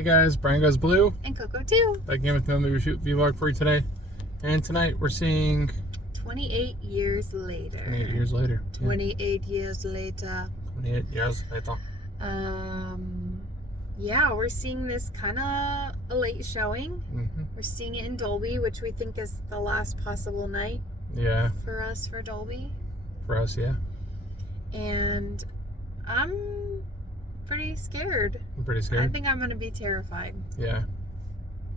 Hey guys, Brian Goes Blue. And Coco too. Back again with another movie shoot vlog for you today. And tonight we're seeing 28 years later. 28 years later. 28 years later. 28 years later. Yeah, we're seeing this kind of a late showing. Mm-hmm. We're seeing it in Dolby, which we think is the last possible night. Yeah. For us, for Dolby. For us, yeah. And I'm pretty scared. I'm pretty scared. I think I'm going to be terrified. Yeah.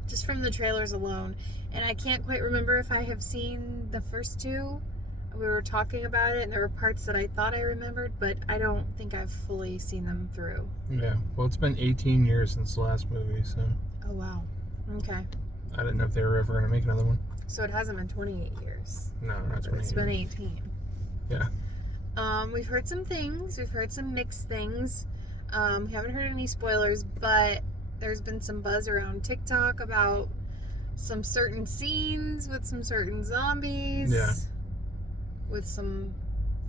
Just from the trailers alone. And I can't quite remember if I have seen the first two. We were talking about it, and there were parts that I thought I remembered, but I don't think I've fully seen them through. Yeah. Well, it's been 18 years since the last movie, so... Oh, wow. Okay. I didn't know if they were ever going to make another one. So it hasn't been 28 years. No, not 28 It's been 18. Yeah. We've heard some things. We've heard some mixed things. We haven't heard any spoilers, but there's been some buzz around TikTok about some certain scenes with some certain zombies. Yeah. With some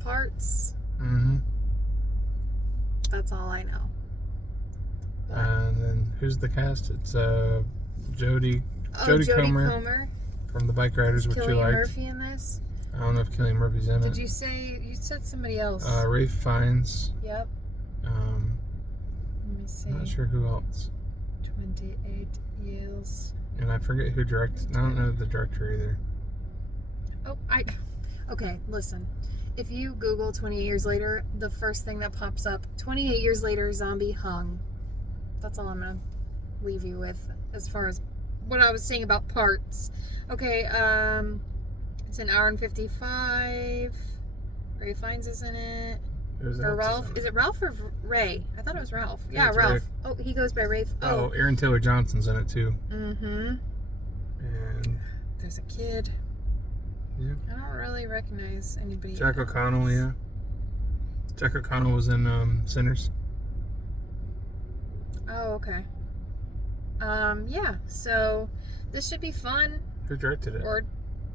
parts. Mm-hmm. That's all I know. And then who's the cast? It's Jodie Comer from the Bike Riders, which you Cillian liked. Murphy in this? I don't know if Cillian Murphy's in it. Did you say you said somebody else? Rafe Fiennes. Yep. Let me see. Not sure who else. 28 years. And I forget who directed. I don't know the director either. Oh, okay, listen. If you Google 28 years later, the first thing that pops up, 28 years later, zombie hung. That's all I'm going to leave you with as far as what I was saying about parts. Okay, it's an hour and 55. Ray Fiennes is in it. Or Ralph. Is it Ralph or Ray? I thought it was Ralph. Yeah, Ralph. Ray. Oh, he goes by Ray. Oh, Aaron Taylor Johnson's in it too. Mm-hmm. And there's a kid. Yeah. I don't really recognize anybody. Jack O'Connell, yeah. Jack O'Connell was in Sinners. Oh, okay. Yeah, so this should be fun. Who directed it? Or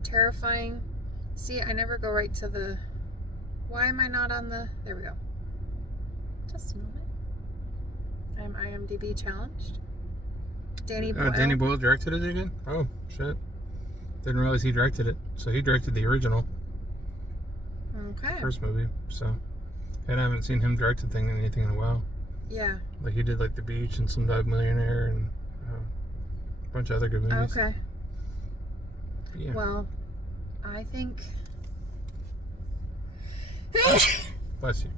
terrifying. See, I never go right to the... Why am I not on the... There we go. Just a moment. I'm IMDb challenged. Danny Boyle. Danny Boyle directed it again? Oh, shit. Didn't realize he directed it. So he directed the original. Okay. First movie. So, and I haven't seen him direct anything in a while. Yeah. Like he did like The Beach and Slumdog Millionaire and a bunch of other good movies. Okay. Yeah. Well, I think... Bless you.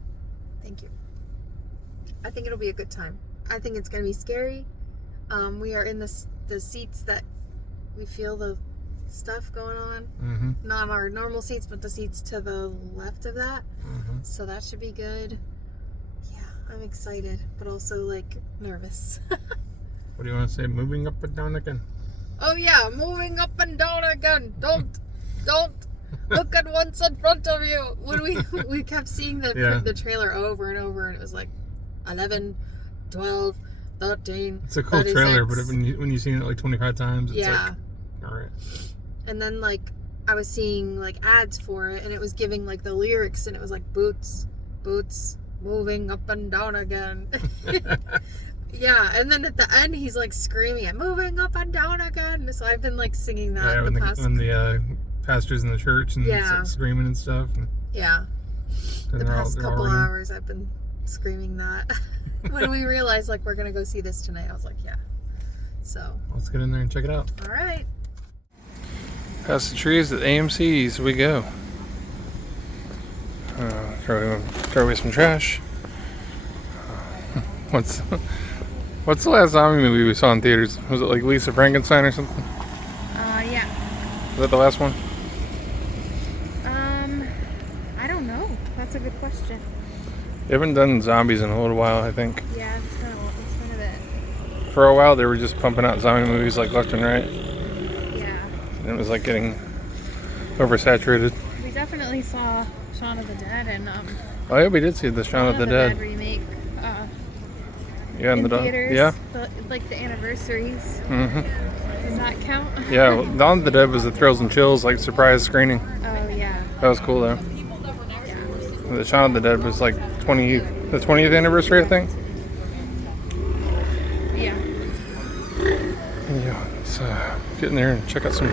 Thank you. I think it'll be a good time. I think it's going to be scary. We are in the seats that we feel the stuff going on. Mm-hmm. Not our normal seats, but the seats to the left of that. Mm-hmm. So that should be good. Yeah, I'm excited, but also like nervous. What do you want to say? Moving up and down again? Oh yeah, moving up and down again. Don't look at what's in front of you. When we kept seeing the trailer over and over, and it was like 11, 12, 13. It's a cool 36. trailer, but when you've seen it like 25 times, it's like, all right. And then like I was seeing like ads for it, and it was giving like the lyrics, and it was like boots, moving up and down again. Yeah, and then at the end he's like screaming at moving up and down again. So I've been like singing that. Yeah, when the pastor's in the church and it's, like, screaming and stuff. And the past couple hours I've been screaming that. When we realized like we're gonna go see this tonight, I was like, yeah. So let's get in there and check it out. All right. Past the trees at AMC's we go. Throw away some trash. What's the last zombie movie we saw in theaters? Was it like Lisa Frankenstein or something? Yeah. Was that the last one? I don't know. That's a good question. They haven't done zombies in a little while, I think. Yeah, it's been a bit. For a while, they were just pumping out zombie movies like left and right. Yeah. And it was like getting oversaturated. We definitely saw Shaun of the Dead and oh yeah, we did see the Shaun of the Dead remake. Yeah, in theaters. Yeah. Like the anniversaries. Mm-hmm. Does that count? Yeah, Dawn of the Dead was the Thrills and Chills like surprise screening. Oh yeah. That was cool though. Yeah. The Shaun of the Dead was like the 20th anniversary, I think. Yeah. let's get in there and check out some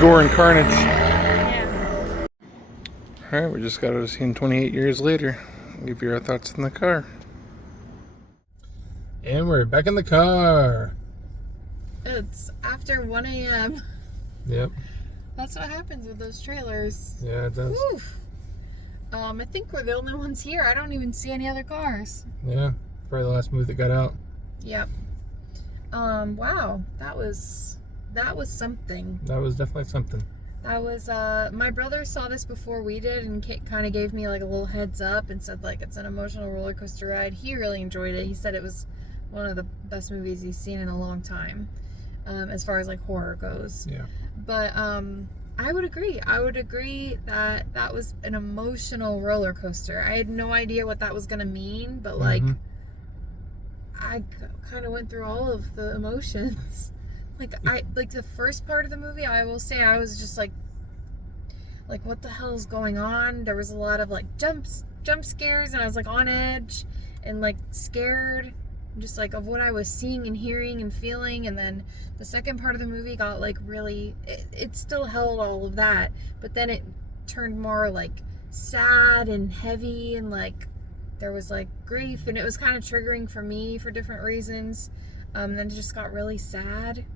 gore and carnage. Yeah. Alright, we just got out of seeing 28 years later. I'll give you our thoughts in the car. And we're back in the car. It's after 1 a.m. Yep. That's what happens with those trailers. Yeah, it does. Oof. I think we're the only ones here. I don't even see any other cars. Yeah, probably the last movie that got out. Yep. Wow. That was something. That was definitely something. That was, my brother saw this before we did and kind of gave me like a little heads up and said like it's an emotional roller coaster ride. He really enjoyed it. He said it was one of the best movies he's seen in a long time, as far as like horror goes. Yeah. But, I would agree. I would agree that that was an emotional roller coaster. I had no idea what that was going to mean, but like, I kind of went through all of the emotions. Like the first part of the movie, I will say I was just like what the hell is going on? There was a lot of like jump scares, and I was like on edge and like scared, just like of what I was seeing and hearing and feeling. And then the second part of the movie got like really, it still held all of that, but then it turned more like sad and heavy, and like there was like grief, and it was kind of triggering for me for different reasons. Then it just got really sad.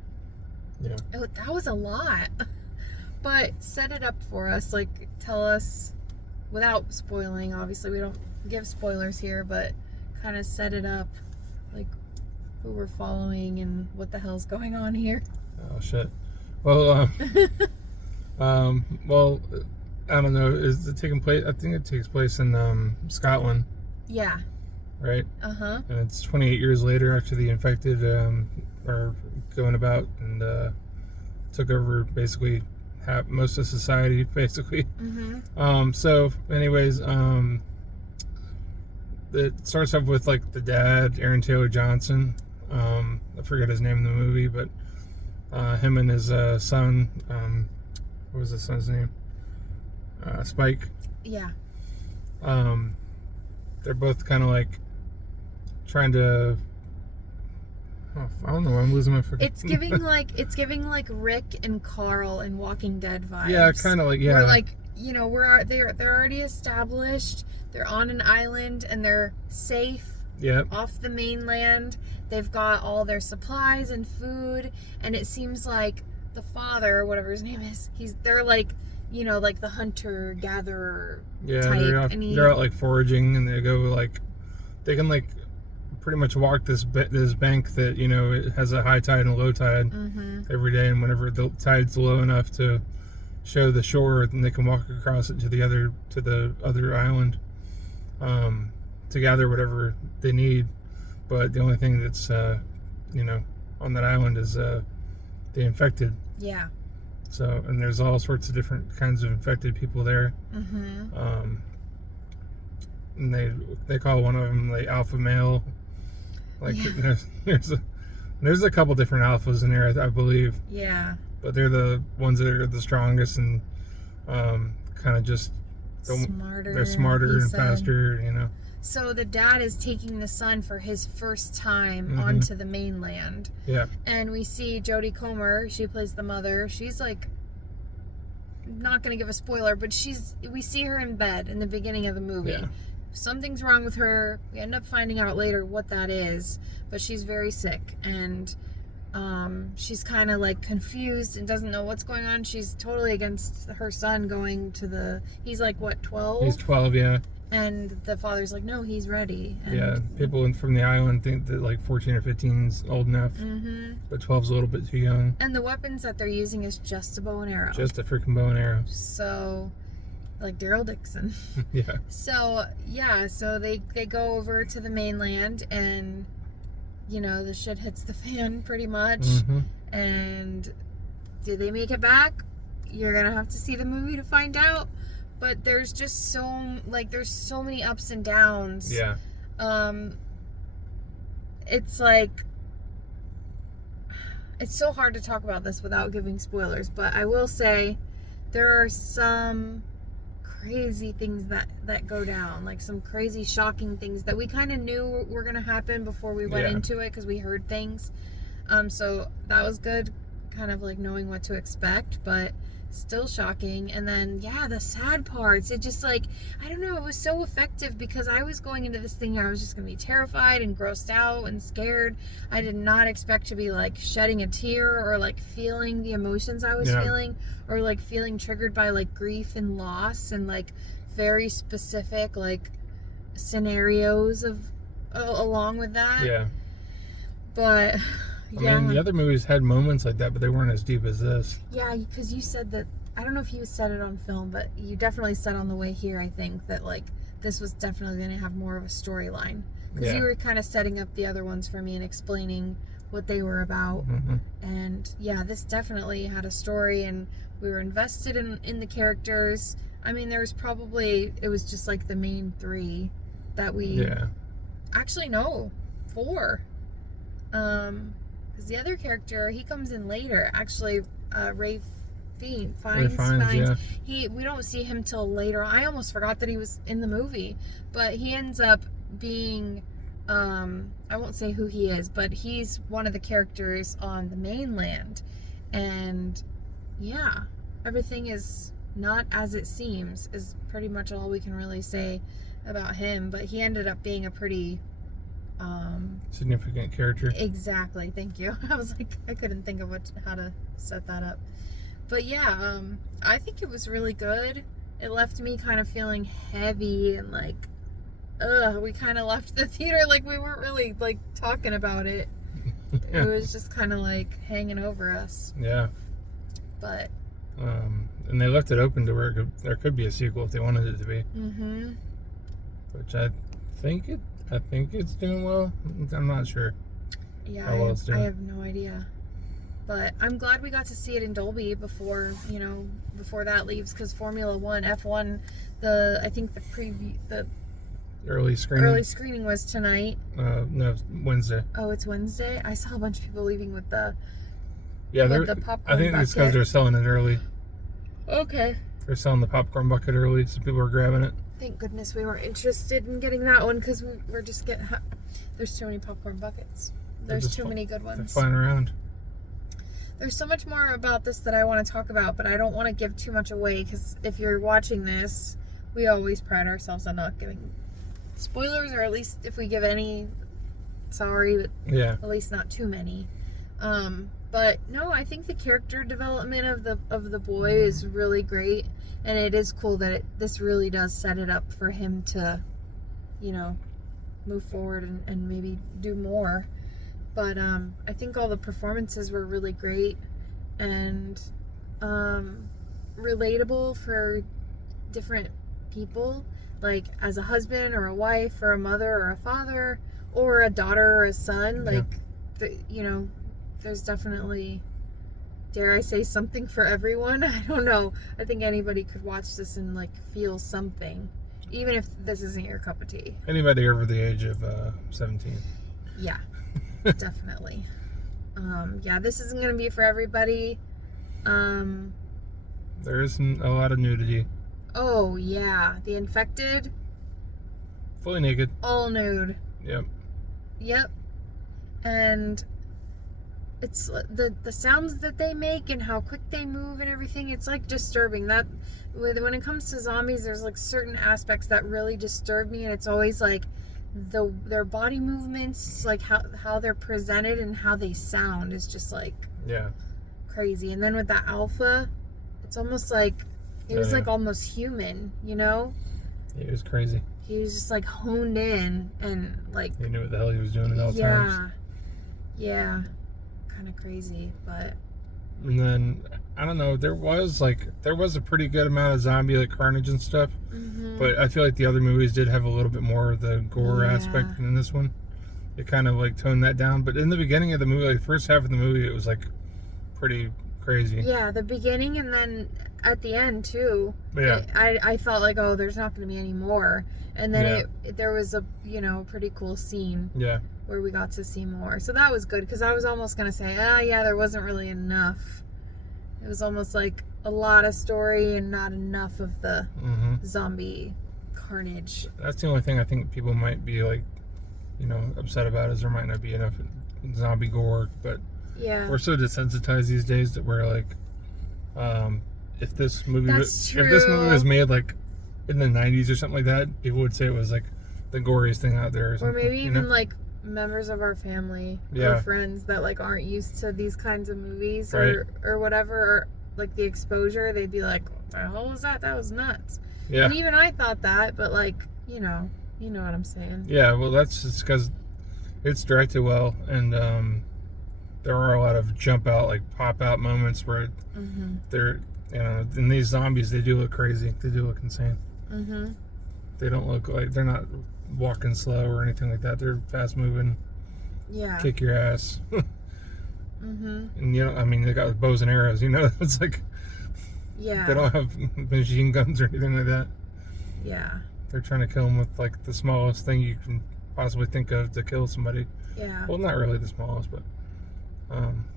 Yeah. That was a lot. But set it up for us, like tell us, without spoiling, obviously we don't give spoilers here, but kind of set it up, like who we're following and what the hell's going on here. Oh shit. Well, well, I don't know. Is it taking place? I think it takes place in Scotland. Yeah. Right. Uh-huh. And it's 28 years later after the infected are going about and took over basically most of society, basically. So, anyways, it starts off with like the dad, Aaron Taylor Johnson. I forget his name in the movie, but him and his son. What was his son's name? Spike. Yeah. They're both kind of like trying to. Oh, I don't know. I'm losing my fucking. It's giving like Rick and Carl in Walking Dead vibes. Yeah, kind of like yeah. We're like, you know, they're already established. They're on an island and they're safe. Yep. Off the mainland. They've got all their supplies and food, and it seems like the father, whatever his name is, they're like, you know, like the hunter gatherer type. They're out like foraging, and they go like they can like pretty much walk this bank that, you know, it has a high tide and a low tide every day, and whenever the tide's low enough to show the shore, then they can walk across it to the other island to gather whatever they need. But the only thing that's you know, on that island is the infected. Yeah. So, and there's all sorts of different kinds of infected people there. And they call one of them the alpha male. Like there's a couple different alphas in there, I believe. Yeah. But they're the ones that are the strongest and kind of just smarter. They're smarter and faster, you know. So the dad is taking the son for his first time onto the mainland. Yeah. And we see Jodie Comer, she plays the mother. She's like, not going to give a spoiler, but we see her in bed in the beginning of the movie. Yeah. Something's wrong with her. We end up finding out later what that is, but she's very sick, and she's kind of like confused and doesn't know what's going on. She's totally against her son going to he's like, what, 12? He's 12, yeah. And the father's like, no, he's ready. And yeah, people from the island think that like 14 or 15 is old enough, but 12's a little bit too young. And the weapons that they're using is just a bow and arrow. Just a freaking bow and arrow. So, like Daryl Dixon. Yeah. So, yeah, so they go over to the mainland, and, you know, the shit hits the fan pretty much. And do they make it back? You're going to have to see the movie to find out. But there's just there's so many ups and downs. Yeah. It's like, it's so hard to talk about this without giving spoilers, but I will say there are some crazy things that go down, like some crazy shocking things that we kind of knew were going to happen before we went into it, because we heard things. So that was good kind of like knowing what to expect, but still shocking. And then the sad parts, it just like, I don't know, it was so effective because I was going into this thing, I was just gonna be terrified and grossed out and scared. I did not expect to be like shedding a tear or like feeling the emotions I was feeling, or like feeling triggered by like grief and loss and like very specific like scenarios of along with that. But I mean, the other movies had moments like that, but they weren't as deep as this. Yeah, because you said that, I don't know if you said it on film, but you definitely said on the way here, I think, that like this was definitely going to have more of a storyline. Because you were kind of setting up the other ones for me and explaining what they were about. And this definitely had a story, and we were invested in the characters. I mean, there was probably, it was just like the main three that we... Actually, no, 4. Because the other character, he comes in later. Actually, Ray Fiennes. We don't see him till later. I almost forgot that he was in the movie, but he ends up being, I won't say who he is, but he's one of the characters on the mainland. And everything is not as it seems is pretty much all we can really say about him. But he ended up being a pretty significant character. Exactly, thank you. I was like, I couldn't think of how to set that up. But I think it was really good. It left me kind of feeling heavy and like, we kind of left the theater like we weren't really like talking about it. It was just kind of like hanging over us. But and they left it open to where there could be a sequel if they wanted it to be. Which I think it's doing well. I'm not sure. How well it's doing. I have no idea. But I'm glad we got to see it in Dolby before that leaves, because Formula 1, F1, I think the early screening was tonight. No, Wednesday. Oh, it's Wednesday? I saw a bunch of people leaving with the popcorn I think it's because they're selling it early. Okay. They're selling the popcorn bucket early, so people are grabbing it. Thank goodness we weren't interested in getting that one, because we're just there's too many popcorn buckets. There's too many good ones. They're flying around. There's so much more about this that I want to talk about, but I don't want to give too much away, because if you're watching this, we always pride ourselves on not giving spoilers, or at least if we give any, sorry, but at least not too many. But no, I think the character development of the boy is really great, and it is cool that this really does set it up for him to, move forward and maybe do more. But I think all the performances were really great and relatable for different people, like as a husband or a wife or a mother or a father or a daughter or a son. Like, there's definitely, dare I say, something for everyone. I don't know. I think anybody could watch this and like feel something, even if this isn't your cup of tea. Anybody over the age of 17. Yeah. Definitely. This isn't going to be for everybody. There is a lot of nudity. Oh, yeah. The infected. Fully naked. All nude. Yep. And it's the sounds that they make and how quick they move and everything. It's like disturbing. That when it comes to zombies, there's like certain aspects that really disturb me, and it's always like their body movements, like how they're presented and how they sound is just like crazy. And then with that alpha, it's almost like it was like almost human, It was crazy. He was just like honed in and like he knew what the hell he was doing at all times. Kind of crazy. But and then I don't know, there was a pretty good amount of zombie like carnage and stuff. But I feel like the other movies did have a little bit more of the gore aspect than this one. It kind of like toned that down. But in the beginning of the movie, like the first half of the movie, it was like pretty crazy. Yeah, the beginning, and then at the end too. Yeah. I felt like, oh, there's not going to be any more. And then there was a pretty cool scene. Yeah. Where we got to see more. So that was good, because I was almost going to say, there wasn't really enough. It was almost like a lot of story and not enough of the zombie carnage. That's the only thing I think people might be like, upset about, is there might not be enough zombie gore. But Yeah. We're so desensitized these days that we're like, if this movie That's if this movie true. was made like in the 90s or something like that, people would say it was like the goriest thing out there, or maybe you even know? like members of our family Yeah. or friends that like aren't used to these kinds of movies Right. or whatever, or like the exposure, they'd be like, what the hell was that? That was nuts. Yeah. And even I thought that, but like, you know what I'm saying. Yeah, well, that's just because it's directed well, and there are a lot of jump out, like pop out moments where they're, you know, and these zombies, they do look crazy. They do look insane. They don't look like, they're not walking slow or anything like that. They're fast moving. Yeah. Kick your ass. And you know, I mean, they got bows and arrows. You know, it's like, Yeah. they don't have machine guns or anything like that. Yeah. They're trying to kill them with like the smallest thing you can possibly think of to kill somebody. Yeah. Well, not really the smallest, but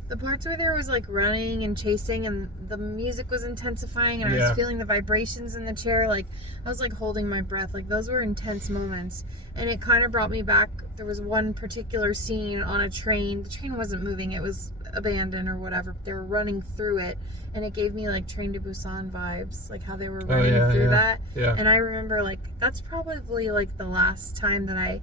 the parts where there was like running and chasing and the music was intensifying and I Yeah. was feeling the vibrations in the chair, like I was like holding my breath. Like those were intense moments, and it kind of brought me back. There was one particular scene on a train. The train wasn't moving, it was abandoned or whatever. They were running through it, and it gave me like Train to Busan vibes, like how they were running through that. Yeah. And I remember like that's probably like the last time that I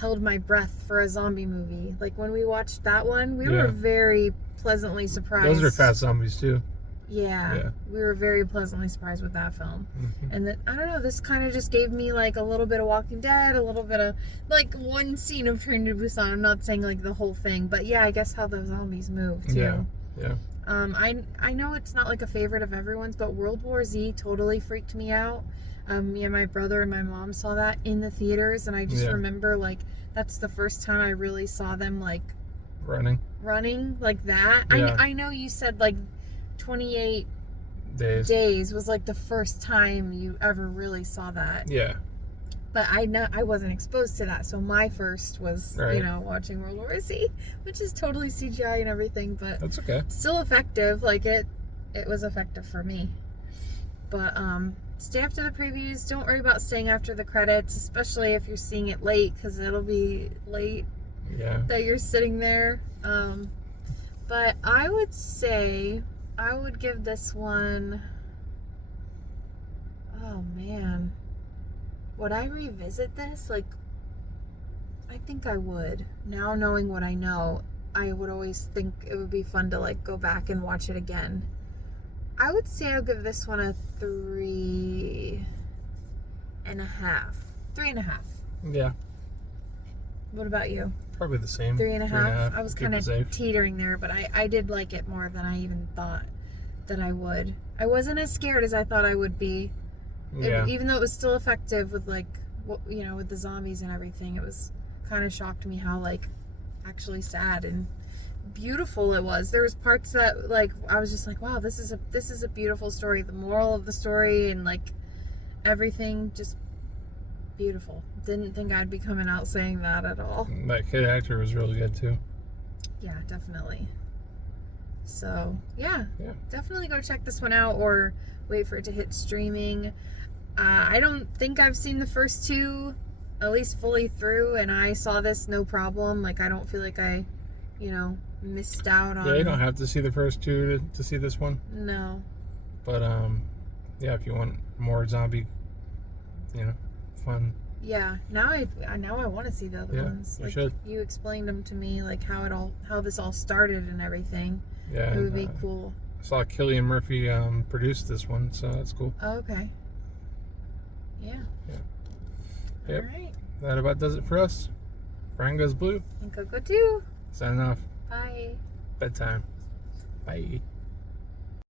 held my breath for a zombie movie. Like when we watched that one, we were very pleasantly surprised. Those are fast zombies too. Yeah. We were very pleasantly surprised with that film. And that, I don't know, this kind of just gave me like a little bit of Walking Dead, a little bit of like one scene of Train to Busan. I'm not saying like the whole thing, but yeah, I guess how the zombies move too. Yeah. I know it's not like a favorite of everyone's, but World War Z totally freaked me out. Me and my brother and my mom saw that in the theaters, and I just remember like that's the first time I really saw them like running like that. I know you said like 28 days was like the first time you ever really saw that. Yeah. But I know I wasn't exposed to that, so my first was you know, watching World War Z, which is totally CGI and everything, but that's okay. Still effective. Like it was effective for me. But stay after the previews. Don't worry about staying after the credits, especially if you're seeing it late, because it'll be late that you're sitting there. But I would say I would give this one, oh man, would I revisit this? Like, I think I would. Now knowing what I know, I would always think it would be fun to like go back and watch it again. I would say I'll give this one a 3.5. 3.5. Yeah. What about you? Probably the same. 3.5. I was kind of teetering there, but I did like it more than I even thought that I would. I wasn't as scared as I thought I would be. Yeah. Even though it was still effective with like, you know, with the zombies and everything, it was kind of shocked me how like actually sad and beautiful it was. There was parts that like I was just like, wow, this is a beautiful story. The moral of the story and like everything, just beautiful. Didn't think I'd be coming out saying that at all. That kid actor was really good too. Yeah, definitely. So yeah, definitely go check this one out or wait for it to hit streaming. I don't think I've seen the first two at least fully through, and I saw this no problem. Like I don't feel like I, you know, missed out on. Yeah, you don't have to see the first two to see this one. No. But yeah, if you want more zombie, you know, fun. Yeah. Now I want to see the other ones. You like, should. You explained them to me, like how this all started and everything. Yeah. It would be cool. I saw Cillian Murphy produce this one, so that's cool. Oh, okay. Yeah. Yep. All right. That about does it for us. Brian Goes Blue. And Coco too. Signing off. Bye. Bedtime. Bye.